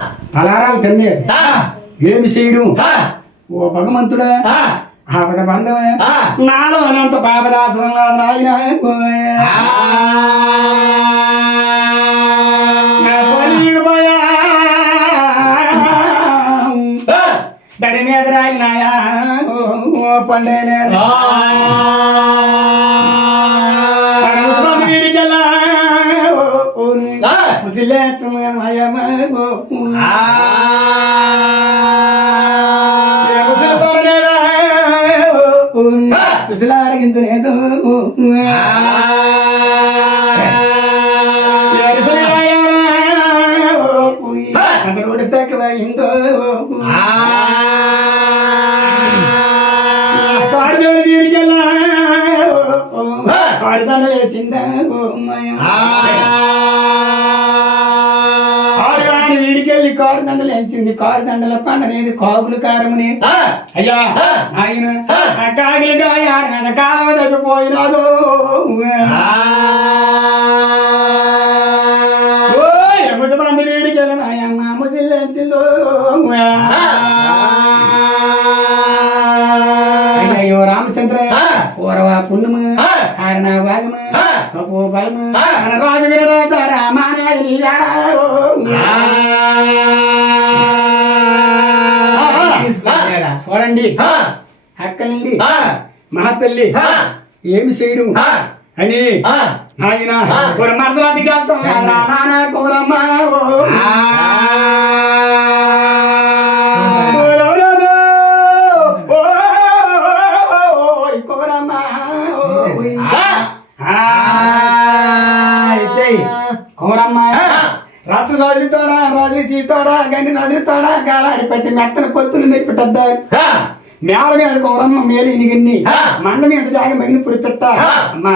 ఫలారాలు తిండే ఏమి చేయడం ఓ భగవంతుడా ఆవిడ బంధమే నాలో అనంత పాపదాసనం నాయన దడి మీద రాయి నాయా ఓ పండే ముసిలే ముసలారగించలేదు అతడు తక్కువైందో కారు వీడికెళ్ళా కారుదండ వేసిందా వీడికెళ్ళి కారు దండలు ఎంచింది కారు దండల పండనేది కాగులు కారమని అయ్యా ఆయన కాగిలిగా కాలం తప్పిపోయినాదు ఎముది మంది వీడికెళ్ళి నాయమ్మ ముదిల్లేంచిందో అయ్యో రామచంద్ర పూర్వ పుణ్యము కారణ భాగము తప్పు బలము రాజుగిరి రామానాయుని చూడండి అక్కలండి మహతల్లి ఏమి చేయడం అని ఆయన మర్దరాతికి వెళ్తాం కోరమ్మ కోరమ్మ రాత్రి రోజులు తోడా రోజులు చీతోడా గని రోజులు తోడా గాలాడి పెట్టి మెత్తన పొత్తులు మెరిపెట్టద్దా మేడ మీద కోరమ్మ మేలిని గన్ని మండ మీద జాగ మగిన పురిపెట్ట అమ్మా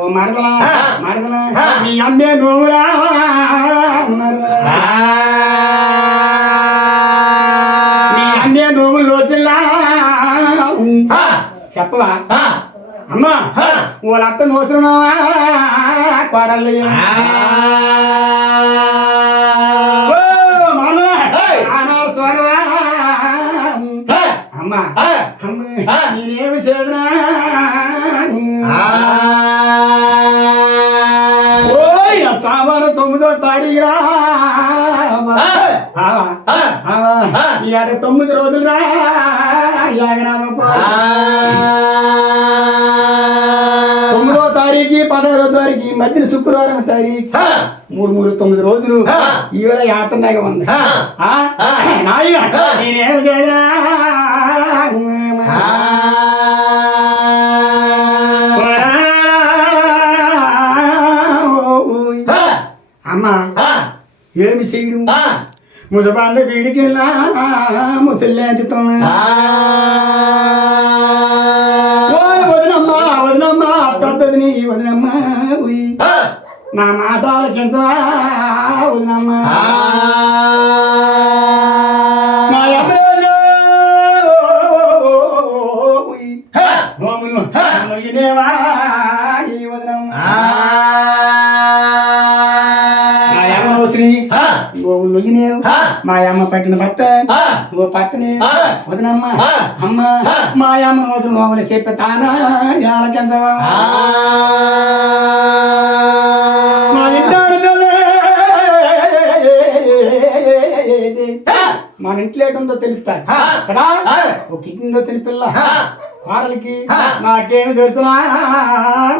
ఓ మరదలా మరదలా నీ అమ్మే నువ్వురా నీ అమ్మే నువ్వు లోచిల్లా చెప్పవా అమ్మా వాళ్ళత్త నోచున్నావా కోడళ్ళు అమ్మా నేనేమి చేదనా సామాను 9వ తారీఖురా ఇక 9 రోజులు రా ఇలాగ 9వ తారీఖు 16వ తారీఖు మధ్యన శుక్రవారం తారీఖు 3 రోజులు ఈవేళ యాత్రగా ఉంది నాయన నేనేమి చేయరా అమ్మా ఏమి చేయడం ముసబాంధ వీడికెళ్ళా ముసల్లేంచుతున్నా వదినమ్మా వదినమ్మా పెద్దదిని వదినమ్మా నా మాట ఆలకించవా వదినమ్మా మా అమ్మ పట్టిన భర్త నువ్వు పట్టనే వదినమ్మ అమ్మ మా అమ్మ రోజు నోములు చెప్పతానా ఎలాకెంతవా మన ఇంట్లో ఏటుందో తెలుస్తా కదా ఒక కిడ్నీలో వచ్చిన పిల్ల వాడలకి నాకేమి తెలుస్తున్నా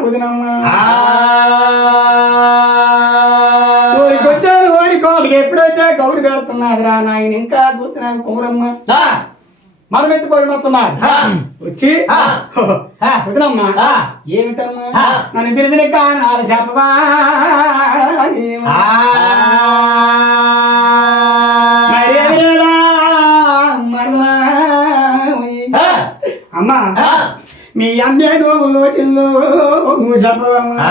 వదినమ్మ వచ్చాను ఓడికోడికి ఎప్పుడైతే కౌరు కడుతున్నాదిరా నాయన ఇంకా చూస్తున్నాను కోరమ్మ మదమెత్తిపోయి వస్తున్నాడు వచ్చి వదినమ్మా ఏమిటమ్మా నన్ను పిలిచిన కారణాలు చెప్పవా అమ్మా మీ అమ్మే నువ్వు చిల్లు నువ్వు చెప్పవమ్మా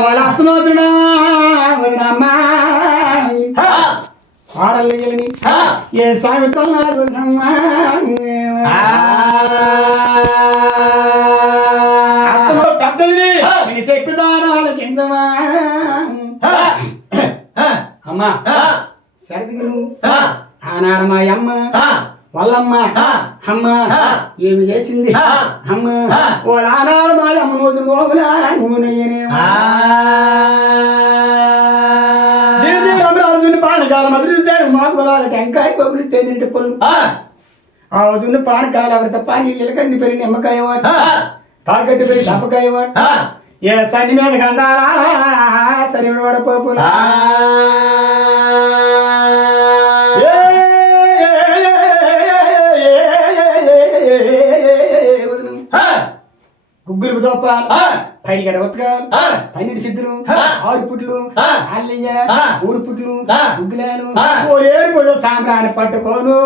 వాళ్ళ అత్తనవుతున్నా వదినమ్మా ఆడలేని ఏ సాగుతున్నాడు అత్తలో పెద్దది నీ శక్తిదానాల కిందమా అమ్మా సరిదిగలు ఆనాడు మా అమ్మ వాళ్ళమ్మ అమ్మ ఏమి చేసింది అమ్మ వాళ్ళ ఆనాడు మా అమ్మ రోజు లోపల పానకాల మధురు మాకు పొలాల టెంకాయ పప్పులు తేనెటి పళ్ళు ఆ వదున్న పానకాల ఎవరి తప్ప నీళ్ళకండి పెరిగి నిమ్మకాయ వాడు తాకట్టు పెరిగి దప్పకాయ వాడు ఏ సన్ని మీద కందారా సరివిడు వడపోపులా గుగ్గులు దోపాలు పైడి గడ ఉతకాలు పన్నెండు సిద్ధులు 6 పుట్లు అల్లయ్య 3 పుట్లు గుగ్గులాలు ఓ 7 కూడా సాంబ్రాన్ని పట్టుకోను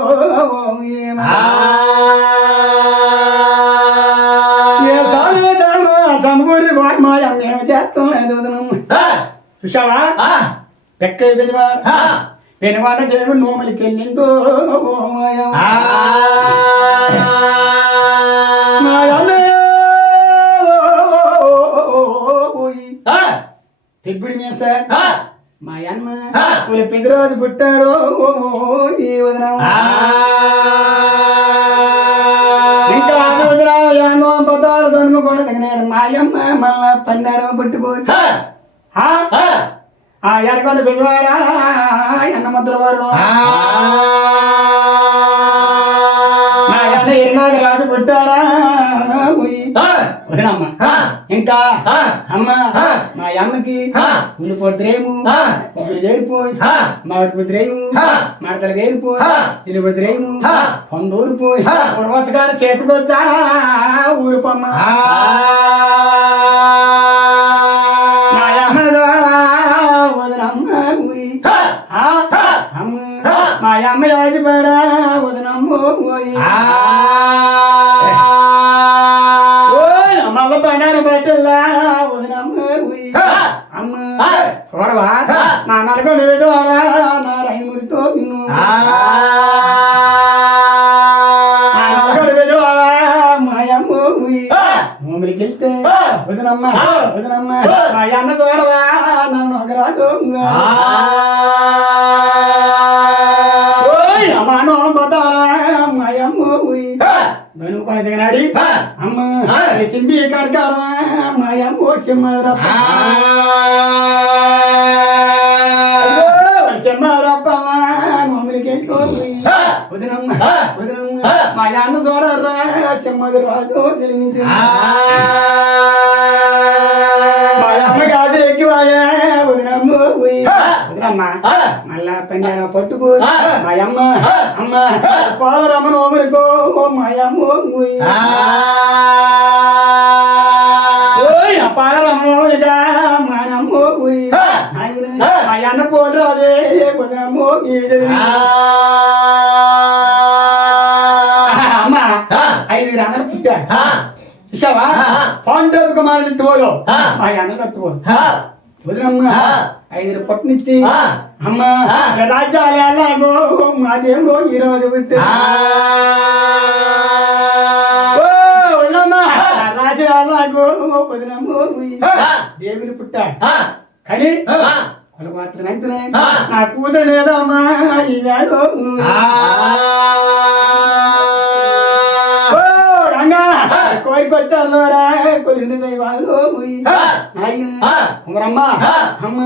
సమకూరి మాయ మేము చేస్తాం చూసావా పెక్క పెదవా పెనవాడ దేవుడు నోమలికి వెళ్ళిందో పెబ్బుడి మీద సార్ మా అన్న పెద్దరాజు పుట్టాడు ఇంకా వదినా పదాలు దొనుకోకుండా తగినాడు మా అమ్మ మళ్ళా 12 పుట్టిపోయి ఆ ఎరకొండ పెద్దవాడా అన్న ముద్ర వాడు మా అన్న ఎరినాడు రాజు పుట్టాడా వదినమ్మ ఇంకా అమ్మ మా అమ్మకి ఉల్లి పొద్దురేము ఉగ్గులు చేరిపోయి మామిడి పొద్దురేము మడతలు వేరిపోయి తిని పొద్దురేము పండూరిపోయి పూర్వతగాడు చేతికొచ్చా ఊరిపమ్మ మా అమ్మ వదినమ్మ అమ్మ మా అమ్మ యాజిపడా వదినమ్మ బంగారు బట్టల్లా వదినమ్మ అమ్మ చూడవా నా నలుగురు వెదవాడా నా రైముడితో నిన్ను నలుగురు వెదవాడా మాయమ్మ మమ్మల్కి వెళ్తే వదినమ్మ వదినమ్మ మా అన్న చూడవా నన్ను ఒకరాదు అమ్మానో పోతారా మాయమ్మ వెనుకొని దిగనాడి అమ్మ సింబి కడకాడమా మా అమ్మ సింహారప్ప సింహారప్ప మమ్మల్కి వెళ్ళిపోయి వదినమ్మ వదినమ్మ మా అన్న చూడరా సింహది రాజు తెలిమించి మా అమ్మ కాదు ఎక్కువయా వదినమ్మ వదినమ్మ మళ్ళా పెండాన పట్టుకో మా అమ్మ అమ్మ పోదరమ్మ నోమురికో మా అమ్మ పాదరమ్మగా మా అమ్మ మా అన్న పోటు అదే వదినమ్మ అమ్మ 5 అన్నలు పుట్టా చూసావా పాండవ కుమారుడు తోడు మా అన్న కట్టుకో వదినమ్మ 5 పట్టునిచ్చి అమ్మ రాజ్యాలు ఎలాగో మాదేమో 20 పుట్టి రాజు ఎలాగో వదినమ్మ దేవుని పుట్టా కానీ వాళ్ళు మాత్రం అయితే నా కూతురు లేదమ్మా ఇవాడో కోరికొచ్చారా కొలిసిన దైవాలు అమ్మ